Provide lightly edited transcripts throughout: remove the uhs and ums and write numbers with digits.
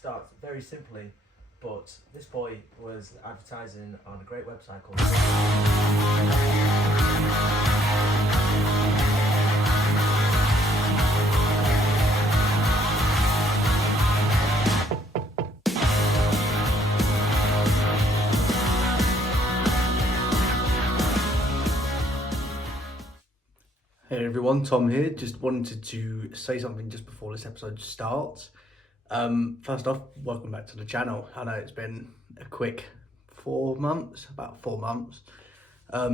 starts very simply, but this boy was advertising on a great website called... Hey everyone, Tom here. Just wanted to say something just before this episode starts. First off, welcome back to the channel. I know it's been a quick 4 months, about 4 months. A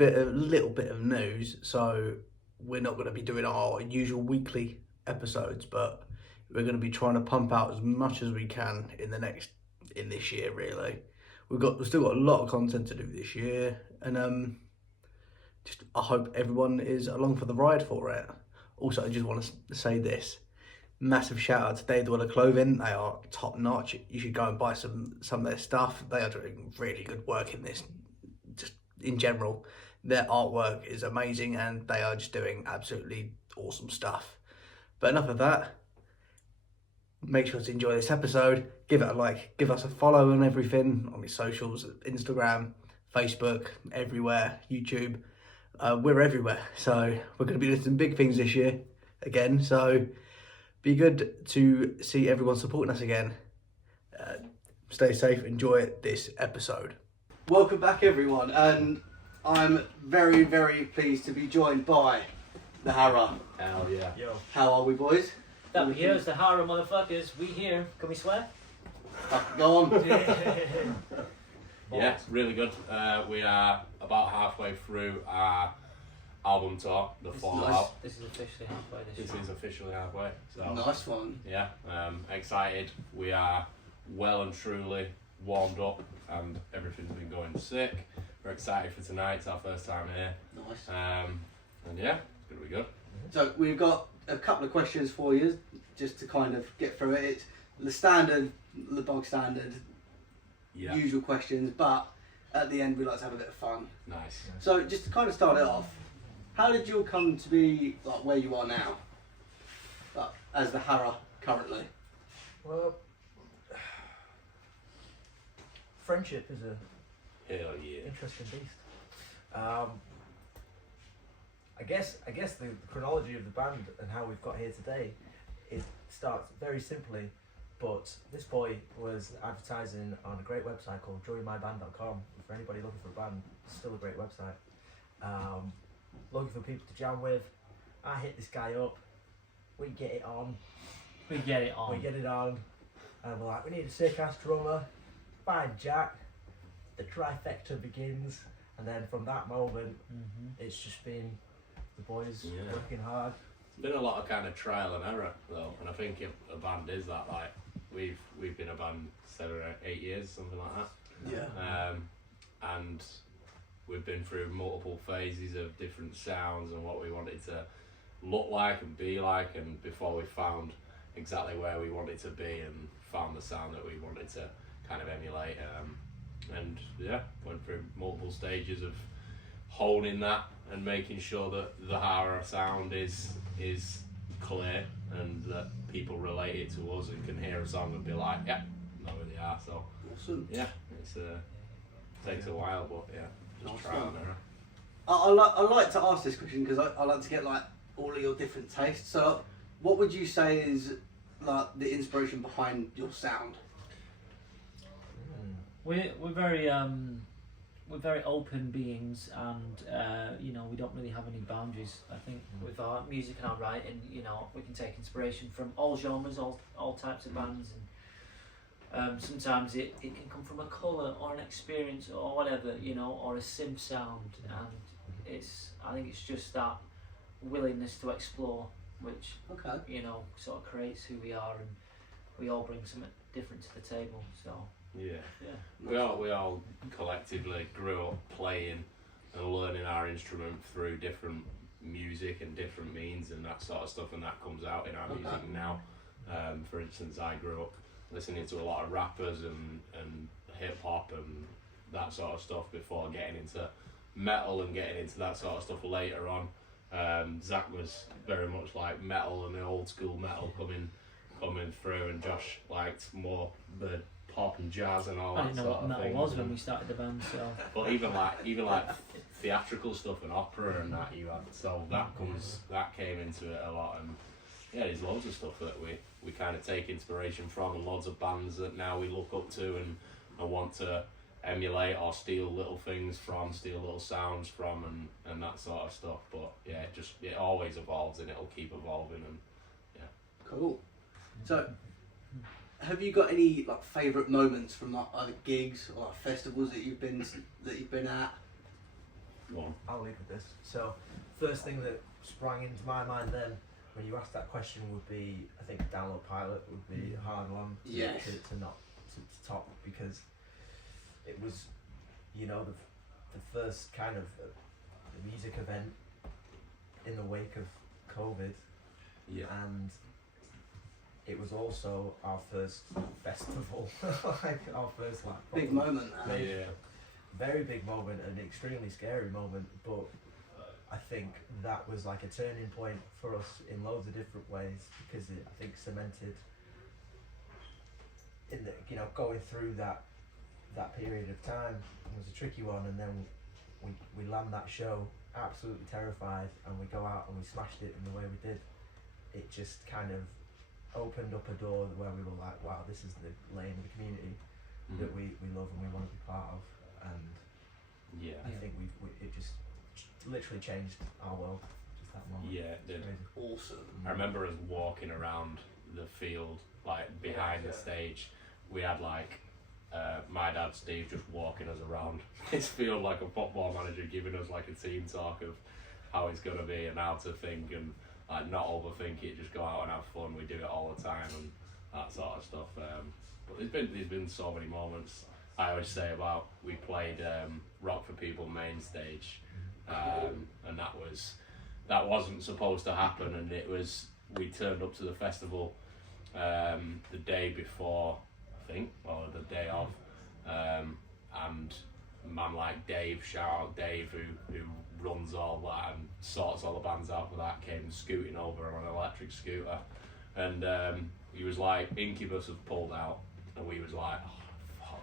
little bit of news. So we're not going to be doing our usual weekly episodes, but we're going to be trying to pump out as much as we can in this year. Really, we've still got a lot of content to do this year, and I hope everyone is along for the ride for it. Also, I just want to say this. Massive shout out to Day Dweller Clothing. They are top notch. You should go and buy some of their stuff. They are doing really good work in this. Just in general, their artwork is amazing and they are just doing absolutely awesome stuff. But enough of that. Make sure to enjoy this episode. Give it a like. Give us a follow on everything. On your socials, Instagram, Facebook, everywhere, YouTube. We're everywhere, so we're going to be doing some big things this year again, so be good to see everyone supporting us again. Stay safe, enjoy this episode. Welcome back everyone, and I'm very, very pleased to be joined by the Hara. Hell yeah. Yo. How are we, boys? That we here is the Hara motherfuckers. We here. Can we swear? Go on. Yeah, really good. We are about halfway through our album tour, the Fallout. This is officially halfway this This year. is officially halfway. So Nice one. yeah, excited. We are well and truly warmed up and everything's been going sick. We're excited for tonight. It's our first time here. Nice. And yeah, it's gonna be good. So we've got a couple of questions for you, just to kind of get through it. It's the bog standard, Yeah. usual questions, but at the end we like to have a bit of fun. Nice. So just to kind of start it off, how did you all come to be like where you are now, like, as the Hara currently? Well, friendship is a Hell yeah. interesting beast. I guess the chronology of the band and how we've got here today, it starts very simply, but this boy was advertising on a great website called joinmyband.com. For anybody looking for a band, it's still a great website. Looking for people to jam with. I hit this guy up. We get it on. We get it on. We get it on. And we're like, we need a sick ass drummer. Find Jack. The trifecta begins. And then from that moment, it's just been the boys working hard. It's been a lot of kind of trial and error though, and I think if a band is that, like we've been a band 7 or 8 years, something like that. Yeah. And we've been through multiple phases of different sounds and what we wanted to look like and be like, and before we found exactly where we wanted to be and found the sound that we wanted to kind of emulate, and yeah, went through multiple stages of honing that and making sure that the Hara sound is clear and that people relate it to us and can hear a song and be like, yeah, know who they are. So Awesome. yeah, it's takes a while, but yeah, just Nice trial one. and error. I like to ask this question because I like to get like all of your different tastes. So what would you say is like the inspiration behind your sound? We're very open beings, and you know, we don't really have any boundaries. I think with our music and our writing, you know, we can take inspiration from all genres, all types of bands, and sometimes it can come from a colour or an experience or whatever, you know, or a synth sound, and I think it's just that willingness to explore, which you know, sort of creates who we are, and we all bring something different to the table. So Yeah. yeah. We all collectively grew up playing and learning our instrument through different music and different means and that sort of stuff, and that comes out in our music now. For instance, I grew up listening to a lot of rappers and hip hop and that sort of stuff before getting into metal and getting into that sort of stuff later on. Zach was very much like metal and the old school metal coming coming through, and Josh liked more the pop and jazz and all I that didn't know sort what of metal thing. was when we started the band, so. But even like theatrical stuff and opera and that you had, so that came into it a lot. And yeah, there's loads of stuff that we kind of take inspiration from, and loads of bands that now we look up to and want to emulate or steal little things from, steal little sounds from, and that sort of stuff. But yeah, it always evolves, and it'll keep evolving. And Cool. So, have you got any like favourite moments from like either gigs or like festivals that you've been at? go on. I'll lead with this. So, first thing that sprang into my mind then, when you asked that question, would be, I think Download Pilot would be a hard one to, Yes. to top, because it was, you know, the first kind of music event in the wake of COVID, Yeah. and it was also our first festival, like our first like Big proper- moment. That. Yeah. very big moment, an extremely scary moment, but I think that was like a turning point for us in loads of different ways, because it, I think, cemented in the, you know, going through that period of time. It was a tricky one, and then we land that show absolutely terrified, and we go out and we smashed it in the way we did. It just kind of opened up a door where we were like, wow, this is the lane of the community that we love and we want to be part of. And Yeah. I think it just literally changed our world, just that moment. Yeah, it did. Crazy. Awesome. I remember us walking around the field, like behind the stage. We had like my dad Steve just walking us around this field like a football manager, giving us like a team talk of how it's gonna be and how to think, and like not overthink it, just go out and have fun. We do it all the time and that sort of stuff. But there's been so many moments. I always say about, we played Rock for People main stage, and that wasn't supposed to happen, and we turned up to the festival the day before, I think, or the day of, and a man like Dave, shout out Dave, who runs all that and sorts all the bands out for that, came scooting over on an electric scooter, and he was like, Incubus have pulled out, and we was like, oh,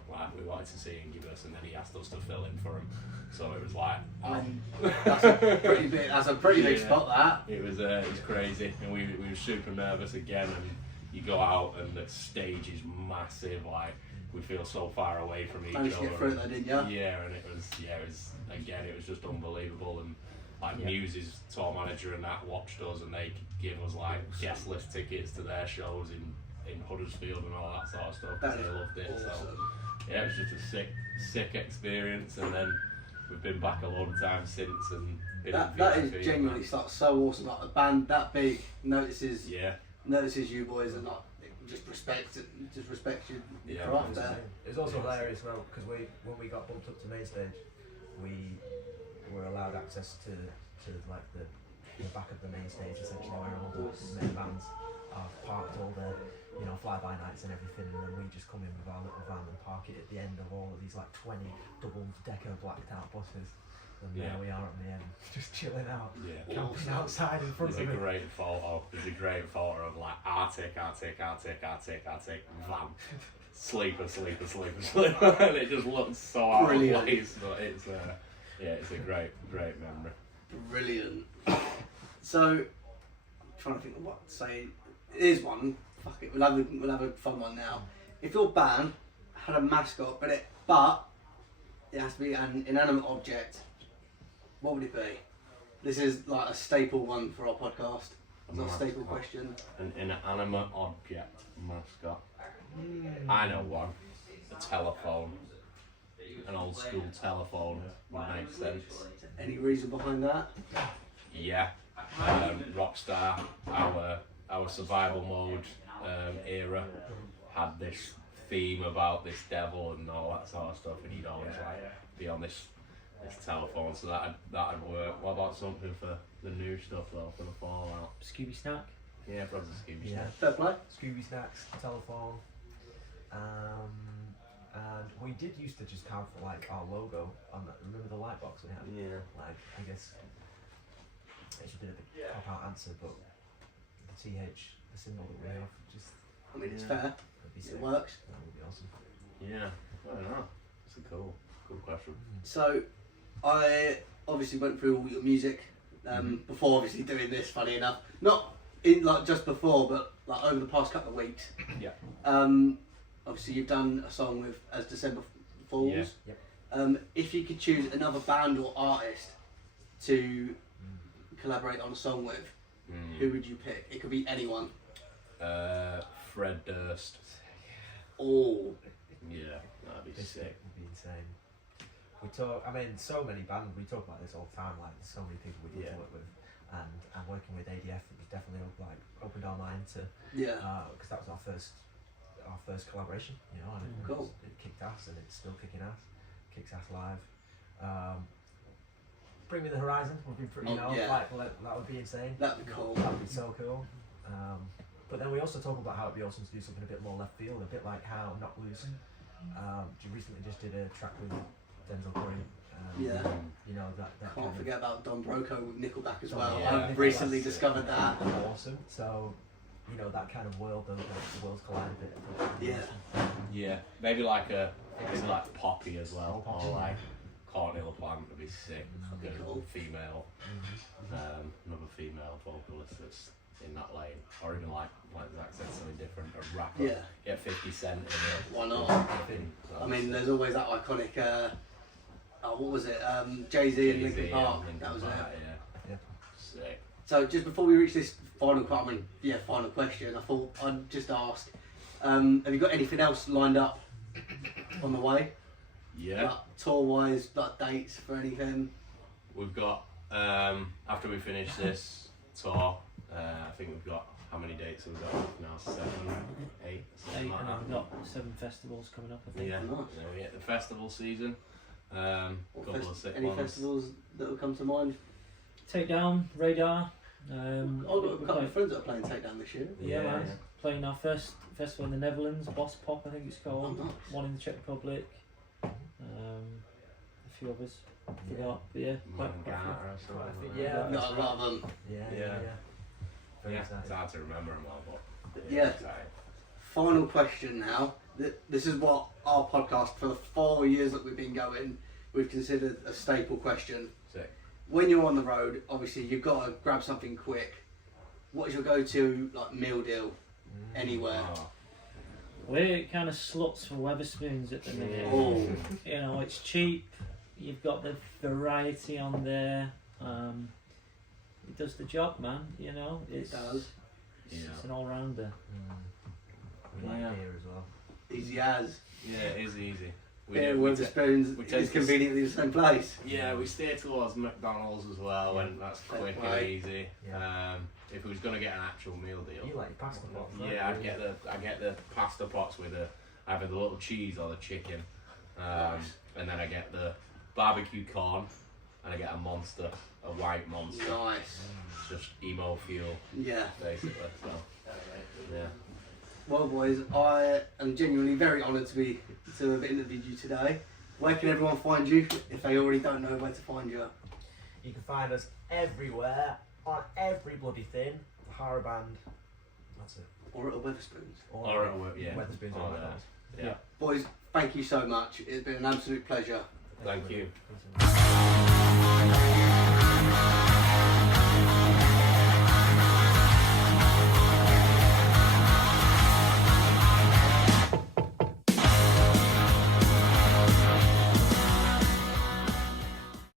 fuck, like, we wanted to see Incubus, and then he asked us to fill in for him, so it was like, That's a pretty big Yeah. spot. That. it was crazy, and we were super nervous again, and you go out and the stage is massive, like we feel so far away from each Managed to other. get through it though, didn't you? Yeah, and it was again, it was just unbelievable, and like Yeah. Muse's tour manager and that watched us, and they give us like guest list tickets to their shows in Huddersfield and all that sort of stuff, because That they is loved it. So awesome. yeah, it was just a sick experience, and then we've been back a lot of times since, and been That in that VIP is and genuinely that. so awesome. Like a band that big notices Yeah, you boys, and like just respects you Yeah, craft It was, there. it was also hilarious as well, because when we got bumped up to main stage, we were allowed access to like the back of the main stage, essentially, where all the main bands are parked, all their, you know, fly-by nights and everything, and then we just come in with our little van and park it at the end of all of these like 20 double-decker blacked-out buses, and Yeah. there we are at the end, just chilling out, yeah. camping outside in front There's a of it. great photo. There's a great photo of like Arctic, van, sleeper, and it just looks so out of Brilliant. place. But it's it's a great memory. Brilliant. So, I'm trying to think of what to say. Here's one. Fuck it. We'll have a fun one now. If your band had a mascot, but it has to be an inanimate object, what would it be? This is like a staple one for our podcast. It's not a staple question. An inanimate object mascot. I know one. A telephone. An old school telephone would make sense. Any reason behind that? Yeah. Rockstar, our survival mode era had this theme about this devil and all that sort of stuff, and you'd always like be on this telephone, so that'd work. What about something for the new stuff though, for the Fallout? Scooby Snack. Yeah, probably Scooby Yeah. Snack. Fair play. Scooby Snacks, telephone, and we did used to just have like our logo on that. Remember the light box we had? Yeah. Like, I guess it's a bit of a cop out answer, but the TH, the symbol that we have, just I mean, it's Yeah. fair. That'd be It sick. works. That would be awesome. Yeah, I don't know. It's a cool question. So, I obviously went through all your music before obviously doing this. Funny enough, not in like just before, but like over the past couple of weeks. Yeah. Obviously, you've done a song with As December Falls. Yeah. Yep. If you could choose another band or artist to collaborate on a song with, who would you pick? It could be anyone. Fred Durst. Oh, Yeah, that'd be This sick. would be insane. We talk. I mean, so many bands. We talk about this all the time. Like, there's so many people we get Yeah. to work with, and working with ADF was definitely opened our mind to. yeah. Because that was our first collaboration. You know, and Cool. it kicked ass, and it's still kicking ass. Kicks ass live. Bring Me the Horizon would be pretty. Oh, You know, yeah. that would be insane. That'd be cool. That would be so cool. But then we also talk about how it'd be awesome to do something a bit more left field, a bit like how Not Loose. You recently just did a track with Denzel Curry. Yeah. You know that. Can't forget about Don Broco with Nickelback as Don well. Yeah. I've recently discovered that. Awesome. So, you know, that kind of world, the worlds collide a bit. Yeah. Yeah, maybe like Poppy as well, or like Courtney LaPlante would be sick. Like a Cool. female, another female vocalist that's in that lane, or even like Zach said, something different, a rapper. Yeah. Get 50 Cent in it. Why not? So I mean, there's always that iconic. What was it? Jay-Z and Linkin Jay-Z Park. Linkin That was Park, it. Yeah. Yeah. Sick. So just before we reach this final question, I thought I'd just ask: have you got anything else lined up on the way? Yeah. Like, tour-wise, like dates for anything? We've got after we finish this tour, I think we've got how many dates have we got now? 7, 8, something And like I've that. got 7 festivals coming up, I think. Yeah, Nice. so we get the festival season. Couple of sick Any ones. festivals that will come to mind? Takedown, Radar. I've got a couple of friends that are playing Takedown this year. Yeah, Yeah. man. Playing our first festival in the Netherlands, Boss Pop, I think it's called. Oh, nice. One in the Czech Republic. A few others. Forgot. But yeah, quite a few. Monnaliesa or something like Yeah. that. No, a lot of them. Yeah. Yeah. Very Yeah, exciting. it's hard to remember them all, but Yeah. exciting. Final question now. This is what our podcast, for the 4 years that we've been going, we've considered a staple question. Sick. When you're on the road, obviously you've got to grab something quick. What is your go-to like meal deal anywhere? Oh, We're kind of sluts for Weatherspoons at the minute. Oh, You know, it's cheap. You've got the variety on there. It does the job, man. You know, it's does. It's, Yeah. it's an all-rounder. We like Yeah. beer as well. easy as. yeah, it is easy. Beer do- with the ta- spoons we tend is to conveniently the same place. Yeah, we steer towards McDonald's as well, and that's Fair quick and play. easy. Yeah. If we was gonna get an actual meal deal, You like pasta pots, right? yeah, I'd get the pasta pots with either the little cheese or the chicken, Nice. and then I get the barbecue corn, and I get a monster, a white monster, Nice. just emo fuel Yeah. basically. So yeah, Well, boys, I am genuinely very honoured to have interviewed you today. Where can everyone find you if they already don't know where to find you? You can find us everywhere, on every bloody thing. The Hara Band. That's it. Or at Weatherspoons. Or at work, yeah. Weatherspoons Or or there. McDonald's. Yeah. Boys, thank you so much. It's been an absolute pleasure. Thank you. Thanks so much.